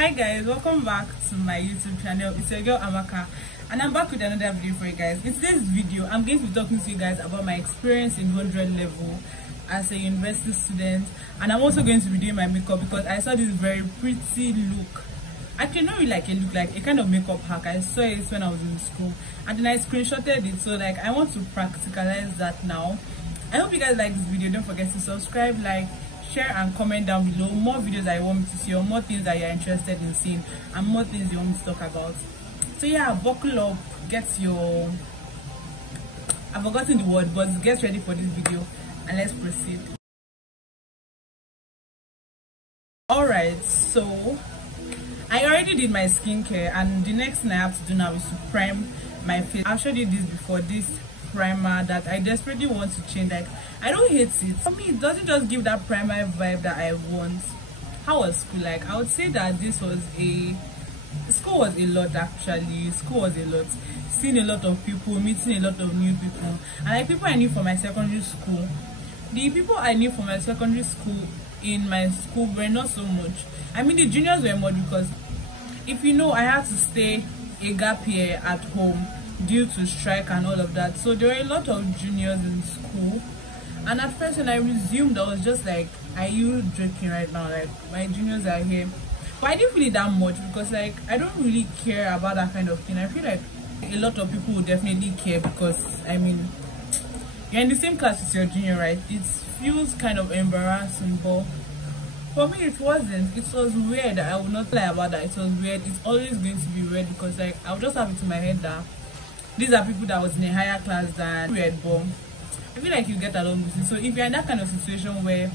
Hi guys, welcome back to my YouTube channel. It's your girl Amaka and I'm back with another video for you guys. In today's video, I'm going to be talking to you guys about my experience in 100 level as a university student, and I'm also going to be doing my makeup because I saw this very pretty look. Actually, not really like a look, like a kind of makeup hack. I saw it when I was in school and then I screenshotted it, so like I want to practicalize that now. I hope you guys like this video. Don't forget to subscribe, like, share and comment down below more videos that you want me to see, or more things that you're interested in seeing, and more things you want me to talk about. So yeah, buckle up, get your, I've forgotten the word, but get ready for this video and let's proceed. Alright, so I already did my skincare and the next thing I have to do now is to prime my face. I've showed you this before, this primer that I desperately want to change. Like, I don't hate it. For me, it doesn't just give that primer vibe that I want. How was school like? I would say that school was a lot actually. School was a lot. Seeing a lot of people, meeting a lot of new people. And like people I knew from my secondary school, the people I knew from my secondary school in my school were not so much. I mean, the juniors were more because if you know, I had to stay a gap year at home due to strike and all of that, so there were a lot of juniors in school. And at first when I resumed, I was just like, are you joking right now? Like, my juniors are here. But I didn't feel it that much because like I don't really care about that kind of thing. I feel like a lot of people would definitely care because I mean, you're in the same class with your junior, right? It feels kind of embarrassing, but for me it wasn't. It was weird. I would not lie about that. It was weird. It's always going to be weird because like I would just have it in my head that these are people that was in a higher class than weird, but I feel like you get along with it. So if you're in that kind of situation where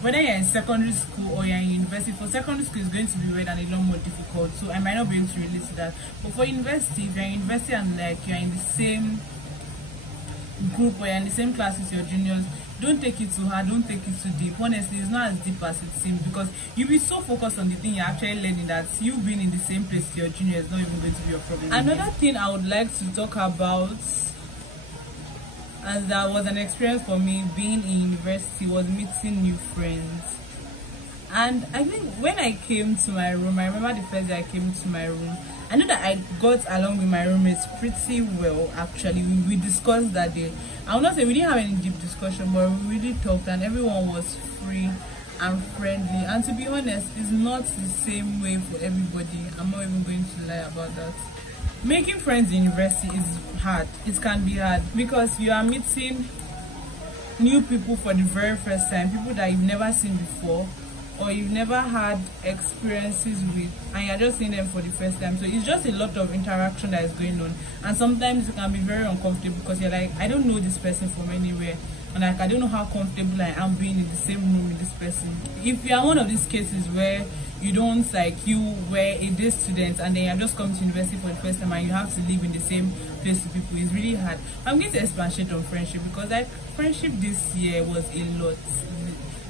whether you're in secondary school or you're in university, for secondary school it's going to be weird and a lot more difficult, so I might not be able to relate to that. But for university, if you're in university and like you're in the same group or you're in the same class with your juniors, don't take it too hard, don't take it too deep. Honestly, it's not as deep as it seems because you'll be so focused on the thing you're actually learning that you being in the same place with your junior is not even going to be a problem. Another thing I would like to talk about, and that was an experience for me being in university, was meeting new friends. And I think when I came to my room, I remember the first day I came to my room, I know that I got along with my roommates pretty well actually. We discussed that day. I will not say we didn't have any deep discussion, but we really talked and everyone was free and friendly. And to be honest, it's not the same way for everybody. I'm not even going to lie about that. Making friends in university is hard. It can be hard because you are meeting new people for the very first time, people that you've never seen before or you've never had experiences with, and you're just seeing them for the first time. So it's just a lot of interaction that is going on, and sometimes it can be very uncomfortable because you're like, I don't know this person from anywhere, and like I don't know how comfortable I am being in the same room with this person. If you are one of these cases where you don't, like, you were a day student and then you're just coming to university for the first time and you have to live in the same place with people, it's really hard. I'm going to expatiate on friendship because like friendship this year was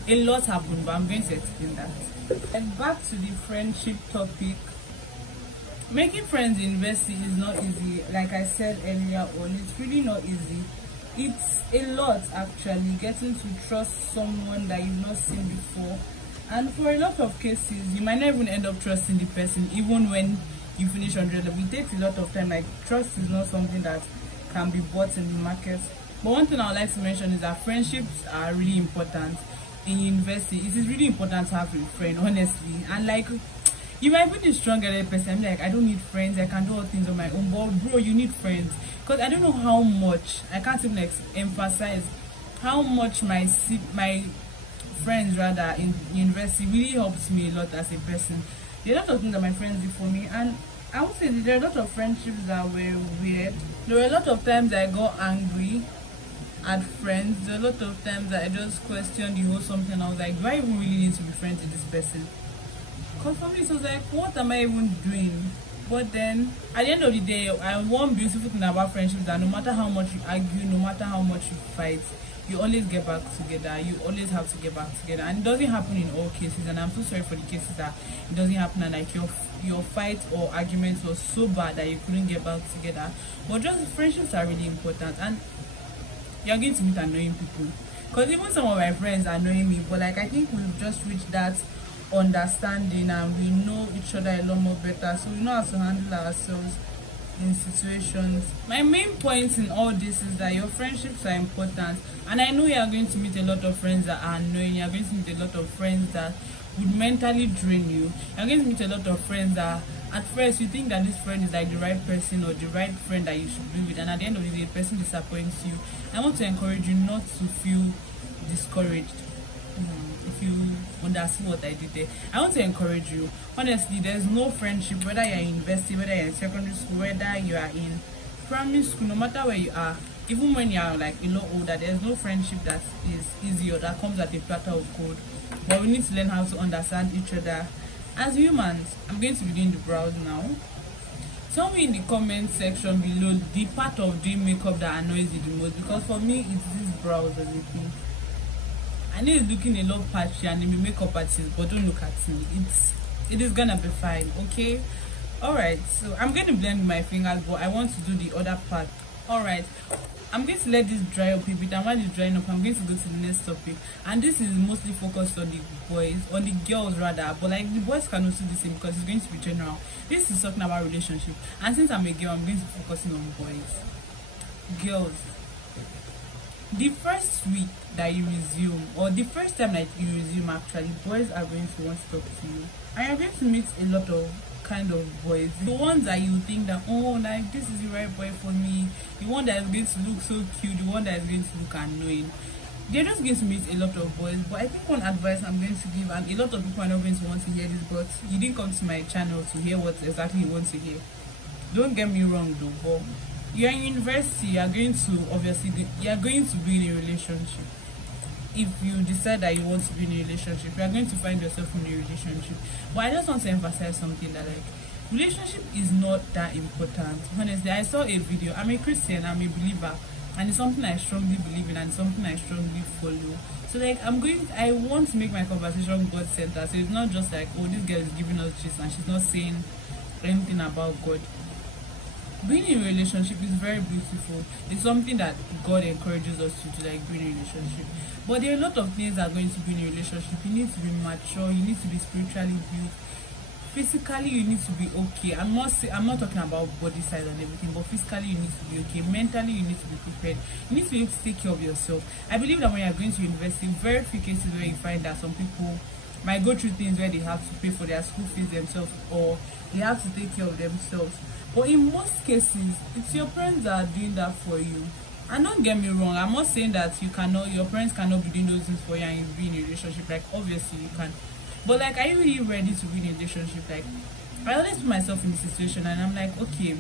a lot happened, but I'm going to explain that. And back to the friendship topic, making friends in university is not easy. Like I said earlier on, it's really not easy. It's a lot actually, getting to trust someone that you've not seen before. And for a lot of cases, you might not even end up trusting the person even when you finish 100 level. It takes a lot of time. Like, trust is not something that can be bought in the market. But one thing I would like to mention is that friendships are really important in university. It is really important to have a friend, honestly. And like, you might be the strong-headed person. I'm like, I don't need friends, I can do all things on my own. But bro, you need friends. Because I don't know how much, I can't even emphasize how much my friends rather in university really helps me a lot as a person. There are a lot of things that my friends did for me, and I would say that there are a lot of friendships that were weird. There were a lot of times I got angry at friends. There are a lot of times that I just questioned the whole something. I was like, do I even really need to be friends with this person? Because for me it was like, what am I even doing? But then at the end of the day, one beautiful thing about friendship is that no matter how much you argue, no matter how much you fight, you always get back together. You always have to get back together, and it doesn't happen in all cases. And I'm so sorry for the cases that it doesn't happen and like your fight or argument was so bad that you couldn't get back together. But just friendships are really important, and you're going to meet annoying people. Because even some of my friends are annoying me, but like I think we've just reached that understanding and we know each other a lot more better, so we know how to handle ourselves in situations. My main point in all this is that your friendships are important, and I know you are going to meet a lot of friends that are annoying. You are going to meet a lot of friends that would mentally drain you. You are going to meet a lot of friends that at first you think that this friend is like the right person or the right friend that you should be with, and at the end of the day the person disappoints you. I want to encourage you not to feel discouraged. If you understand what I did there, I want to encourage you. Honestly, there's no friendship, whether you're in university, whether you're in secondary school, whether you are in primary school, no matter where you are, even when you're like a lot older, there's no friendship that is easy or that comes at a platter of gold. But we need to learn how to understand each other as humans. I'm going to be doing the brows now. Tell me in the comment section below the part of doing makeup that annoys you the most, because for me it's these brows as a thing. I know it's looking a lot patchy and I'm a makeup artist, but don't look at me. It is gonna be fine, okay? Alright, so I'm going to blend with my fingers, but I want to do the other part. Alright, I'm going to let this dry up a bit, and while it's drying up, I'm going to go to the next topic. And this is mostly focused on the boys, on the girls rather, but like the boys can also do the same because it's going to be general. This is talking about relationship, and since I'm a girl, I'm going to be focusing on boys. Girls, the first week that you resume, or the first time that you resume actually, boys are going to want to talk to you, and you're going to meet a lot of kind of boys. The ones that you think that, oh, like this is the right boy for me, the one that is going to look so cute, the one that is going to look annoying. They're just going to meet a lot of boys. But I think one advice I'm going to give, and a lot of people are not going to want to hear this, but you didn't come to my channel to hear what exactly you want to hear. Don't get me wrong though, but you're in university, you're going to obviously you're going to be in a relationship. If you decide that you want to be in a relationship, you are going to find yourself in a relationship. But I just want to emphasize something, that like relationship is not that important. Honestly, I saw a video. I'm a Christian, I'm a believer, and it's something I strongly believe in and something I strongly follow. So like I want to make my conversation God centered. So it's not just like, oh, this girl is giving us gist and she's not saying anything about God. Being in a relationship is very beautiful. It's something that God encourages us to do, like being in a relationship. But there are a lot of things that are going to be in a relationship. You need to be mature, you need to be spiritually built, physically you need to be okay. I'm not talking about body size and everything, but physically you need to be okay, mentally you need to be prepared, you need to be able to take care of yourself. I believe that when you're going to university, very few cases where you find that some people might go through things where they have to pay for their school fees themselves, or they have to take care of themselves. But in most cases, it's your parents that are doing that for you. And don't get me wrong, I'm not saying that your parents cannot be doing those things for you and you be in a relationship. Like obviously you can, but like, are you really ready to be in a relationship? Like, I always put myself in the situation and I'm like, okay,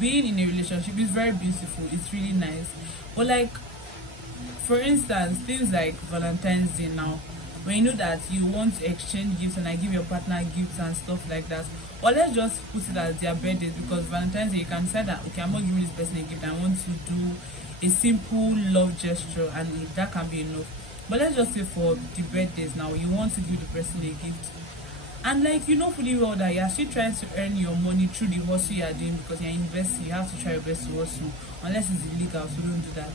being in a relationship is very beautiful, it's really nice, but like, for instance, things like Valentine's Day now, when you know that you want to exchange gifts and I give your partner gifts and stuff like that, or let's just put it as their birthdays, because Valentine's Day you can decide that, okay, I'm not giving this person a gift, I want to do a simple love gesture, and that can be enough. But let's just say for the birthdays now, you want to give the person a gift, and like, you know fully well that you're still trying to earn your money through the hustle you are doing, because you're investing, you have to try your best to hustle, unless it's illegal, so don't do that.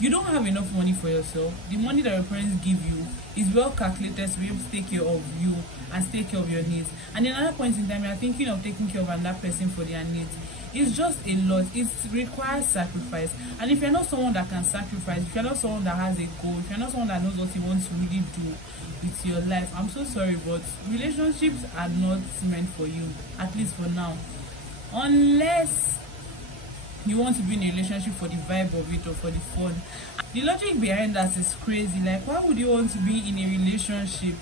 You don't have enough money for yourself. The money that your parents give you is well calculated to be able to take care of you and take care of your needs. And in another point in time, you are thinking of taking care of another person for their needs. It's just a lot. It requires sacrifice. And if you're not someone that can sacrifice, if you're not someone that has a goal, if you're not someone that knows what you want to really do with your life, I'm so sorry, but relationships are not meant for you, at least for now. Unless you want to be in a relationship for the vibe of it or for the fun. The logic behind that is crazy. Like, why would you want to be in a relationship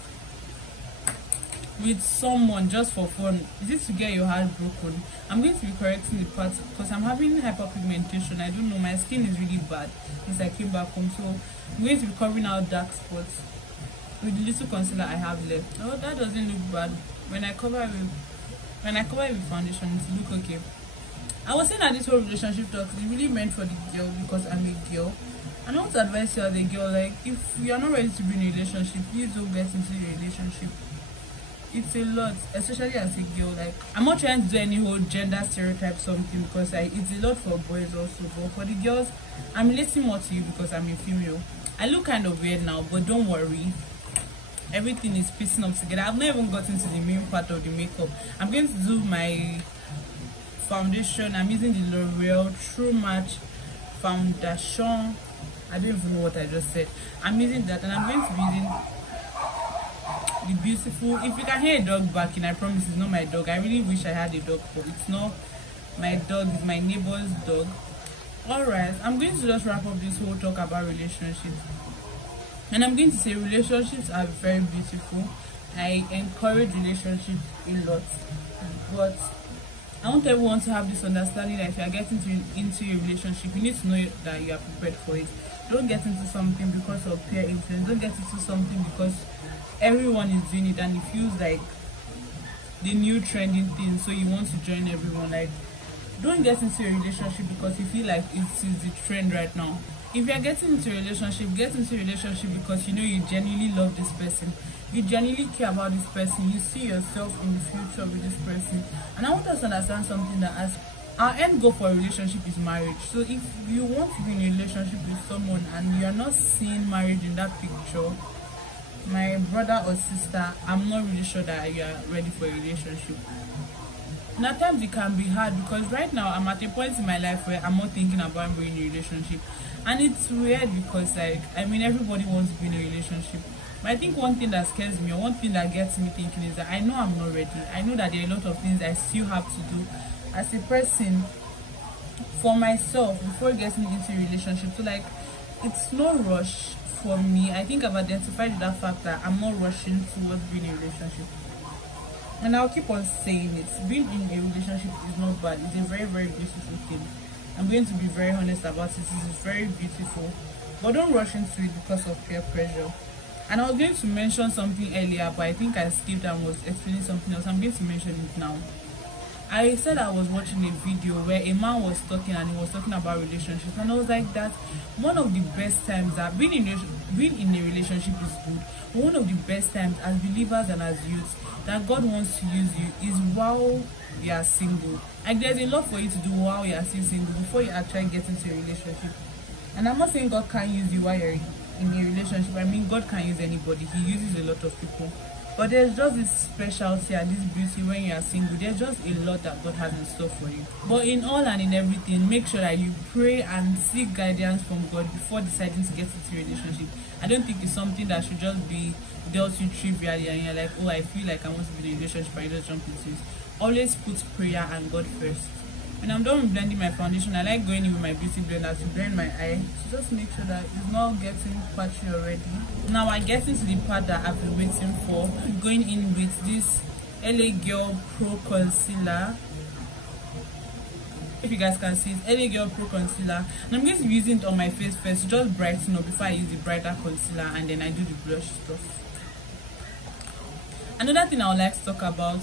with someone just for fun? Is it to get your heart broken? I'm going to be correcting the part because I'm having hyperpigmentation. I don't know, my skin is really bad since I came back home, so I'm going to be covering out dark spots with the little concealer I have left. Oh, that doesn't look bad. When I cover it with foundation, it look okay. I was saying that this whole relationship talk is really meant for the girl, because I'm a girl. And I want to advise you as a girl, like, if you're not ready to be in a relationship, please don't get into a relationship. It's a lot, especially as a girl. Like, I'm not trying to do any whole gender stereotype something, because it's a lot for boys also, but for the girls, I'm relating more to you because I'm a female. I look kind of weird now, but don't worry. everything is piecing up together. I've not even gotten to the main part of the makeup. I'm going to do my foundation. I'm using the L'Oreal True Match foundation. I don't even know what I just said. I'm using that, and I'm going to be using the beautiful, if you can hear a dog barking, I promise it's not my dog. I really wish I had a dog, but it's not my dog, it's my neighbor's dog. Alright, I'm going to just wrap up this whole talk about relationships, and I'm going to say relationships are very beautiful. I encourage relationships a lot, but I want everyone to have this understanding that if you are getting into a relationship, you need to know that you are prepared for it. Don't get into something because of peer influence. Don't get into something because everyone is doing it and it feels like the new trending thing, so you want to join everyone. Like, don't get into a relationship because you feel like it is the trend right now. If you are getting into a relationship, get into a relationship because you know you genuinely love this person, you genuinely care about this person, you see yourself in the future with this person. And I want us to understand something, that as our end goal for a relationship is marriage. So if you want to be in a relationship with someone and you are not seeing marriage in that picture, my brother or sister, I'm not really sure that you are ready for a relationship. And at times it can be hard because right now I'm at a point in my life where I'm not thinking about being in a relationship. And it's weird because, like, I mean, everybody wants to be in a relationship. But I think one thing that scares me, or one thing that gets me thinking, is that I know I'm not ready. I know that there are a lot of things I still have to do as a person for myself before getting into a relationship. So, like, it's no rush for me. I think I've identified with that fact that I'm not rushing towards being in a relationship. And I'll keep on saying it. Being in a relationship is not bad. It's a very, very beautiful thing. I'm going to be very honest about it. It is very beautiful. But don't rush into it because of peer pressure. And I was going to mention something earlier, but I think I skipped and was explaining something else. I'm going to mention it now. I said I was watching a video where a man was talking and he was talking about relationships, and I was like, that one of the best times that being in a relationship is good, but one of the best times as believers and as youths that God wants to use you is while you are single. Like, there's a lot for you to do while you are still single before you actually get into a relationship. And I'm not saying God can't use you while you're in a relationship. I mean, God can use anybody. He uses a lot of people. But there's just this specialty and this beauty when you are single. There's just a lot that God has in store for you. But in all and in everything, make sure that you pray and seek guidance from God before deciding to get into a relationship. I don't think it's something that should just be dealt with trivially and you're like, oh, I feel like I want to be in a relationship and you just jump into it. Always put prayer and God first. When I'm done with blending my foundation, I like going in with my beauty blender to blend my eye to just make sure that it's not getting patchy already. Now I get into the part that I've been waiting for. I'm going in with this LA Girl Pro Concealer. If you guys can see, it's LA Girl Pro Concealer, and I'm going to be using it on my face first to just brighten up before I use the brighter concealer, and then I do the blush stuff. Another thing I would like to talk about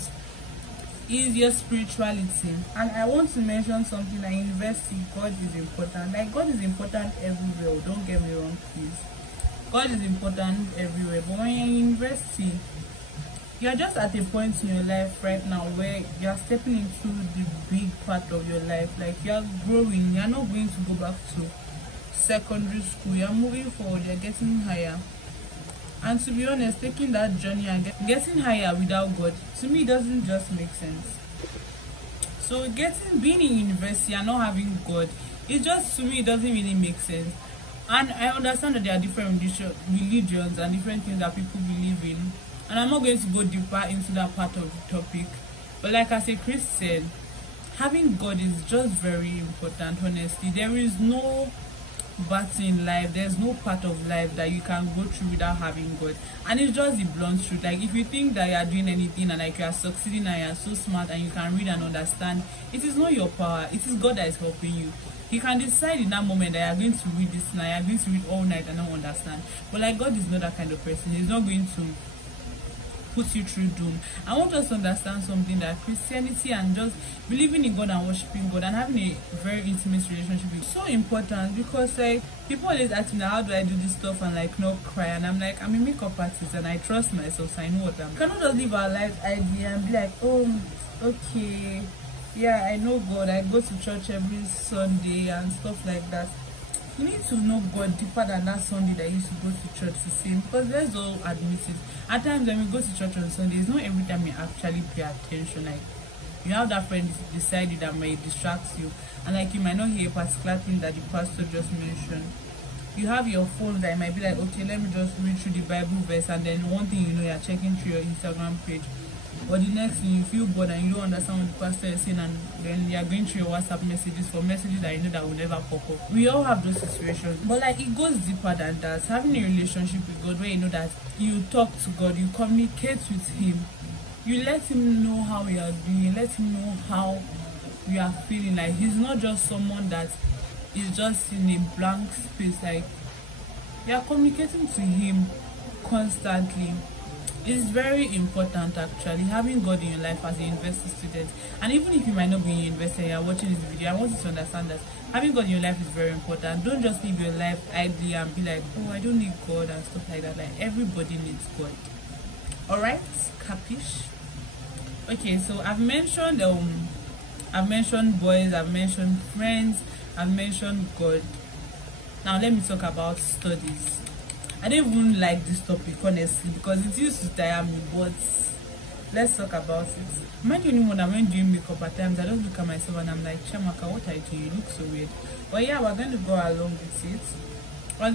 is your spirituality. And I want to mention something like university. God is important. Like, God is important everywhere, don't get me wrong, please. God is important everywhere, but when you're in university, you're just at a point in your life right now where you're stepping into the big part of your life. Like, you're growing, you're not going to go back to secondary school, you're moving forward, you're getting higher. And to be honest, taking that journey and getting higher without God, to me, doesn't just make sense. So being in university and not having God, it just, to me, it doesn't really make sense. And I understand that there are different religions and different things that people believe in, and I'm not going to go deeper into that part of the topic. But like, as a Christian, having God is just very important. Honestly, there is no battle in life, there's no part of life that you can go through without having God. And it's just the blunt truth. Like, if you think that you are doing anything and like you are succeeding and you are so smart and you can read and understand, it is not your power, it is God that is helping you. He can decide in that moment that you are going to read this night, you are going to read all night and not understand. But like, God is not that kind of person. He's not going to put you through doom. I want us to understand something, that Christianity and just believing in God and worshiping God and having a very intimate relationship is so important, because like, people always ask me, how do I do this stuff and like not cry? And I'm like, I'm a makeup artist and I trust myself, so I know what I'm doing. We cannot just live our life idea and be like, oh, okay, yeah, I know God, I go to church every Sunday and stuff like that. You need to know God deeper than that Sunday that you used to go to church to sing. Because let's all admit it, at times when we go to church on Sunday, it's not every time you actually pay attention. Like, you have that friend beside you that may distract you, and like you might not hear a particular thing that the pastor just mentioned. You have your phone that might be like, okay, let me just read through the Bible verse, and then one thing you know, you're checking through your Instagram page. Or the next thing, you feel bored and you don't understand what the pastor is saying, and then you're going through your WhatsApp messages for messages that you know that will never pop up. We all have those situations, but like it goes deeper than that. Having a relationship with God where you know that you talk to God, you communicate with Him, you let Him know how you are doing, let Him know how you are feeling. Like, He's not just someone that is just in a blank space. Like, you are communicating to Him constantly. It's very important actually, having God in your life as a university student. And even if you might not be in university and you're watching this video, I want you to understand that having God in your life is very important. Don't just live your life idly and be like, oh, I don't need God and stuff like that. Like, everybody needs God. Alright, capish? Okay, so I've mentioned boys, I've mentioned friends, I've mentioned God. Now let me talk about studies. I don't even like this topic honestly because it used to tire me, but let's talk about it. Mind you, when I'm doing makeup at times, I just look at myself and I'm like, Chamaka, what are you doing? You look so weird. But yeah, we're going to go along with it. I'm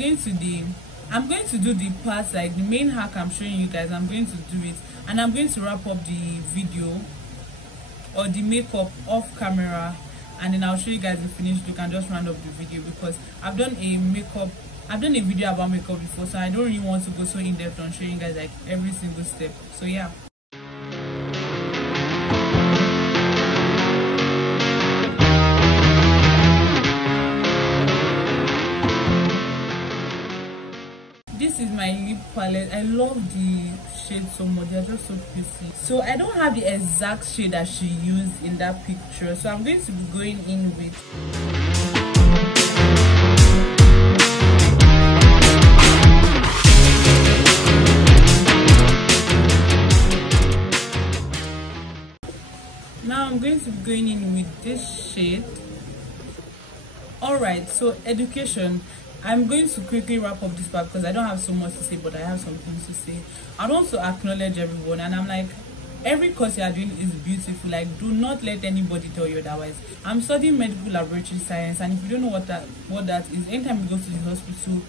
going to do the parts, like the main hack I'm showing you guys. I'm going to do it, and I'm going to wrap up the video or the makeup off camera, and then I'll show you guys the finished look and just round up the video, because I've done a video about makeup before, so I don't really want to go so in depth on showing you guys like every single step. So yeah. This is my lip palette. I love the shade so much. They're just so pretty. So I don't have the exact shade that she used in that picture, so I'm going to be going in with I'm going to be going in with this shade. Alright, so education. I'm going to quickly wrap up this part because I don't have so much to say, but I have some things to say. I want to acknowledge everyone, and I'm like, every course you are doing is beautiful. Like, do not let anybody tell you otherwise. I'm studying medical laboratory science, and if you don't know what that is, anytime you go to the hospital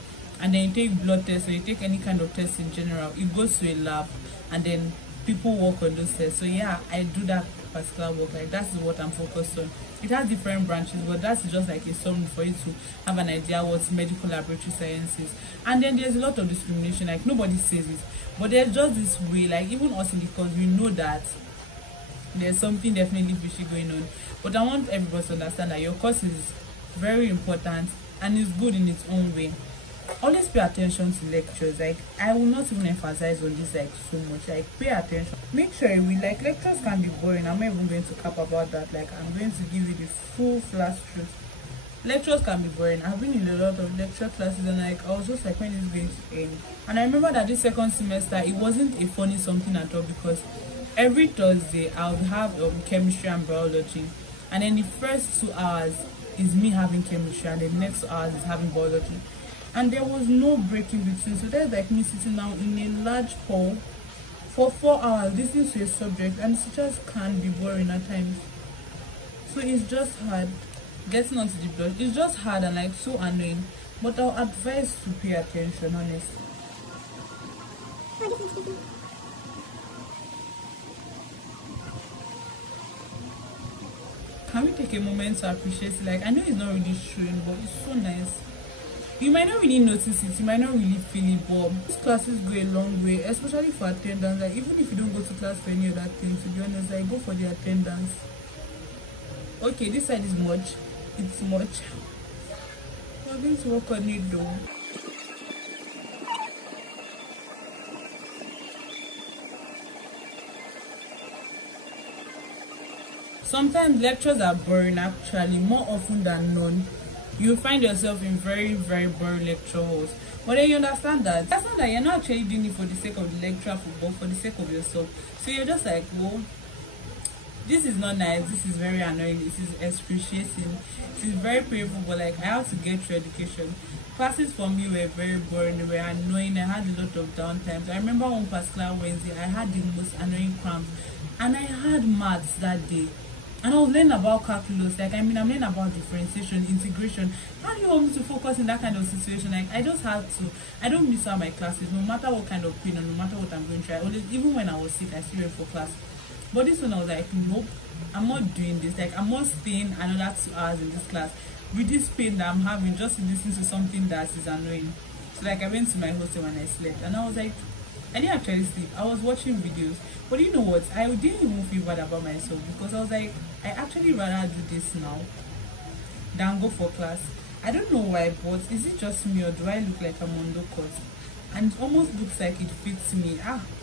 and then you take blood tests or you take any kind of test in general, it goes to a lab and then people work on those tests. So yeah, I do that particular work. Like, that's what I'm focused on. It has different branches, but that's just like a summary for you to have an idea what medical laboratory science is. And then there's a lot of discrimination. Like, nobody says it, but there's just this way, like even us in the course, we know that there's something definitely fishy going on. But I want everybody to understand that your course is very important and is good in its own way. Always pay attention to lectures. Like, I will not even emphasize on this like so much. Like, pay attention. Make sure you will, like, lectures can be boring. I'm not even going to cap about that. Like, I'm going to give you the full flash truth. Lectures can be boring. I've been in a lot of lecture classes, and like I was just like, when is it going to end? And I remember that this second semester, it wasn't a funny something at all, because every Thursday I would have chemistry and biology, and then the first 2 hours is me having chemistry, and the next 2 hours is having biology. And there was no break in between. So there's like me sitting down in a large hall for 4 hours listening to a subject, and it just can be boring at times. So it's just hard getting onto the blood. It's just hard and like so annoying. But I'll advise to pay attention, honestly. Can we take a moment to appreciate it? Like, I know it's not really showing, but it's so nice. You might not really notice it, you might not really feel it, but these classes go a long way, especially for attendance. Like, even if you don't go to class for any other thing, to be honest, like, go for the attendance. Okay, this side is much. It's much. We're going to work on it though. Sometimes lectures are boring actually, more often than none. You find yourself in very, very boring lecture halls. But then you understand that that's not that you're not actually doing it for the sake of the lecturer, but for the sake of yourself. So you're just like, well, this is not nice, this is very annoying, this is excruciating, it is very painful, but like I have to get through education. Classes for me were very boring, they were annoying, I had a lot of downtimes. I remember one particular Wednesday, I had the most annoying cramps, and I had maths that day. And I was learning about calculus, like I'm learning about differentiation, integration. How do you want me to focus in that kind of situation? Like I just had to. I don't miss out my classes, no matter what kind of pain or no matter what I'm going through. I always, even when I was sick, I still went for class. But this one I was like, nope, I'm not doing this. Like I'm not staying another 2 hours in this class with this pain that I'm having just to listen to something that is annoying. So like I went to my hostel when I slept, and I was like, I didn't actually sleep. I was watching videos. But you know what? I didn't even feel bad about myself because I was like, I actually rather do this now than go for class. I don't know why, but is it just me or do I look like I'm on low cut? And it almost looks like it fits me.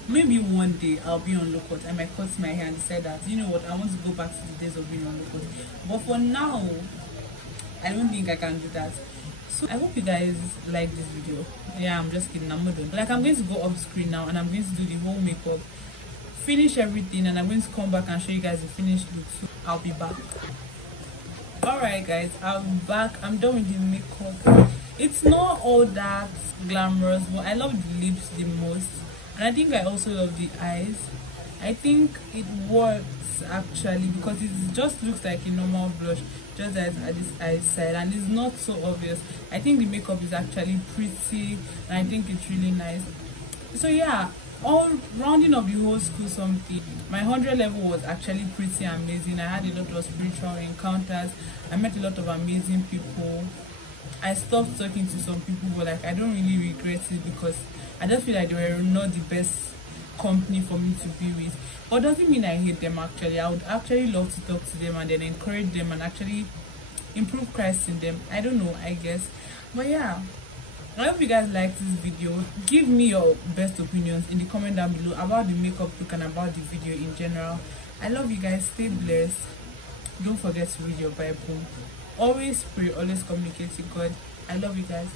Maybe one day I'll be on low cut. I might cut my hair and decide that, you know what, I want to go back to the days of being on low cut. But for now, I don't think I can do that. So I hope you guys like this video. Yeah, I'm just kidding, I'm not done. Like I'm going to go off screen now and I'm going to do the whole makeup, finish everything, and I'm going to come back and show you guys the finished look. So I'll be back. Alright guys, I'm back. I'm done with the makeup. It's not all that glamorous, but I love the lips the most, and I think I also love the eyes. I think it works actually because it just looks like a normal blush, just as at this eye side, and it's not so obvious. I think the makeup is actually pretty, and I think it's really nice. So yeah, all rounding of the whole school something, my 100 level was actually pretty amazing. I had a lot of spiritual encounters. I met a lot of amazing people. I stopped talking to some people, but like I don't really regret it because I just feel like they were not the best company for me to be with. But doesn't mean I hate them. Actually, I would actually love to talk to them and then encourage them and actually improve Christ in them. I don't know, I guess. But yeah, I hope you guys liked this video. Give me your best opinions in the comment down below about the makeup look and about the video in general. I love you guys. Stay blessed. Don't forget to read your Bible. Always pray, always communicate with God. I love you guys.